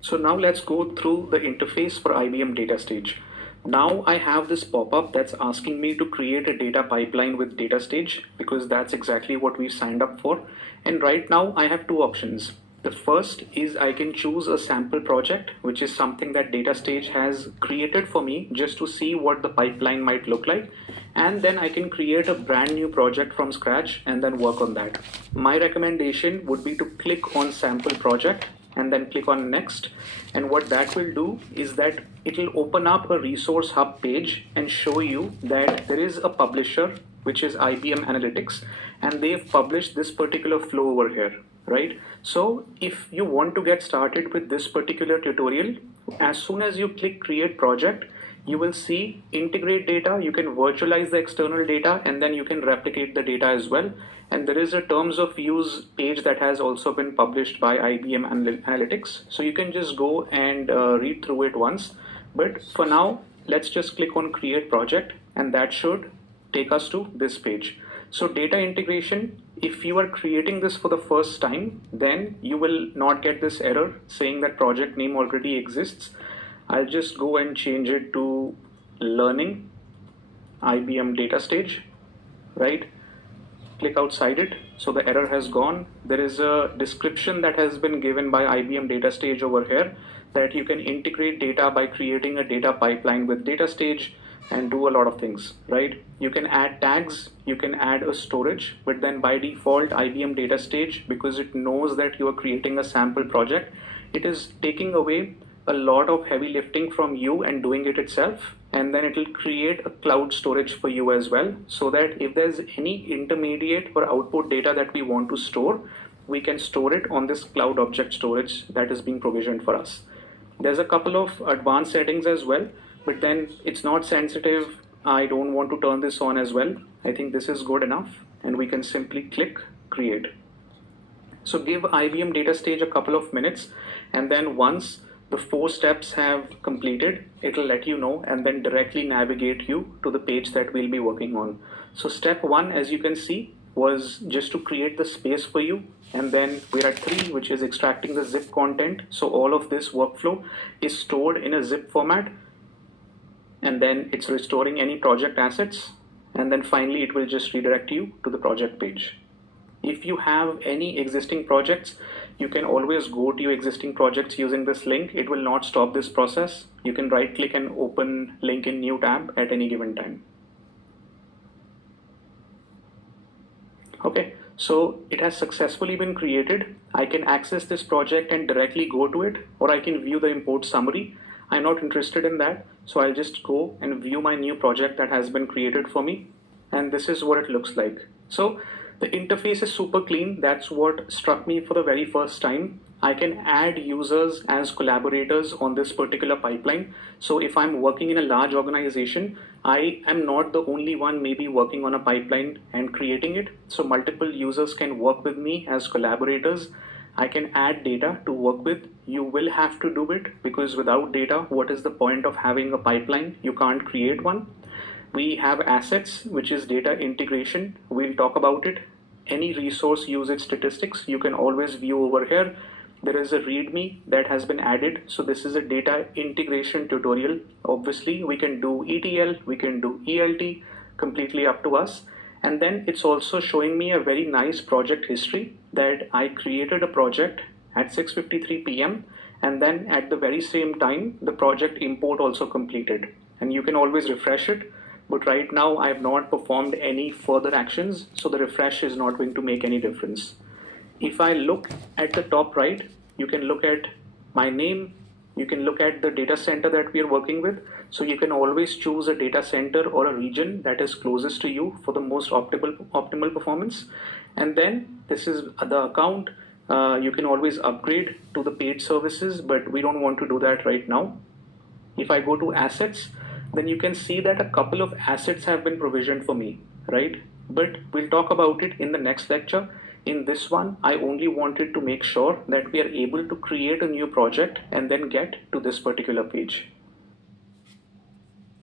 So now let's go through the interface for IBM DataStage. Now I have this pop-up that's asking me to create a data pipeline with DataStage because that's exactly what we signed up for. And right now I have two options. The first is I can choose a sample project, which is something that DataStage has created for me just to see what the pipeline might look like. And then I can create a brand new project from scratch and then work on that. My recommendation would be to click on sample project and then click on next. And what that will do is that it will open up a resource hub page and show you that there is a publisher, which is IBM Analytics, and they've published this particular flow over here, right? So if you want to get started with this particular tutorial, as soon as you click create project, you will see integrate data, you can virtualize the external data, and then you can replicate the data as well. And there is a terms of use page that has also been published by IBM Analytics. So you can just go and read through it once. But for now, let's just click on create project, and that should take us to this page. So data integration, if you are creating this for the first time, then you will not get this error saying that project name already exists. I'll just go and change it to learning IBM DataStage, right? Click outside it. So the error has gone. There is a description that has been given by IBM DataStage over here that you can integrate data by creating a data pipeline with DataStage and do a lot of things, right? You can add tags, you can add a storage, but then by default, IBM DataStage, because it knows that you are creating a sample project, it is taking away a lot of heavy lifting from you and doing it itself, and then it will create a cloud storage for you as well, so that if there's any intermediate or output data that we want to store, we can store it on this cloud object storage that is being provisioned for us. There's a couple of advanced settings as well, but then it's not sensitive. I don't want to turn this on as well. I think this is good enough, and we can simply click create. So give IBM DataStage a couple of minutes, and then once the 4 steps have completed, it'll let you know and then directly navigate you to the page that we'll be working on. So step 1, as you can see, was just to create the space for you, and then we're at 3, which is extracting the zip content. So all of this workflow is stored in a zip format, and then it's restoring any project assets, and then finally it will just redirect you to the project page. If you have any existing projects, you can always go to your existing projects using this link. It will not stop this process. You can right click and open link in new tab at any given time. Okay, so it has successfully been created. I can access this project and directly go to it, or I can view the import summary. I'm not interested in that, so I'll just go and view my new project that has been created for me. And this is what it looks like. So the interface is super clean. That's what struck me for the very first time. I can add users as collaborators on this particular pipeline. So if I'm working in a large organization, I am not the only one maybe working on a pipeline and creating it. So multiple users can work with me as collaborators. I can add data to work with. You will have to do it because without data, what is the point of having a pipeline? You can't create one. We have assets, which is data integration. We'll talk about it. Any resource usage statistics, you can always view over here. There is a README that has been added. So this is a data integration tutorial. Obviously, we can do ETL, we can do ELT, completely up to us. And then it's also showing me a very nice project history that I created a project at 6:53 p.m. And then at the very same time, the project import also completed. And you can always refresh it. But right now I have not performed any further actions, so the refresh is not going to make any difference. If I look at the top right, you can look at my name, you can look at the data center that we are working with. So you can always choose a data center or a region that is closest to you for the most optimal performance. And then this is the account. You can always upgrade to the paid services, but we don't want to do that right now. If I go to assets, then you can see that a couple of assets have been provisioned for me, right? But we'll talk about it in the next lecture. In this one, I only wanted to make sure that we are able to create a new project and then get to this particular page.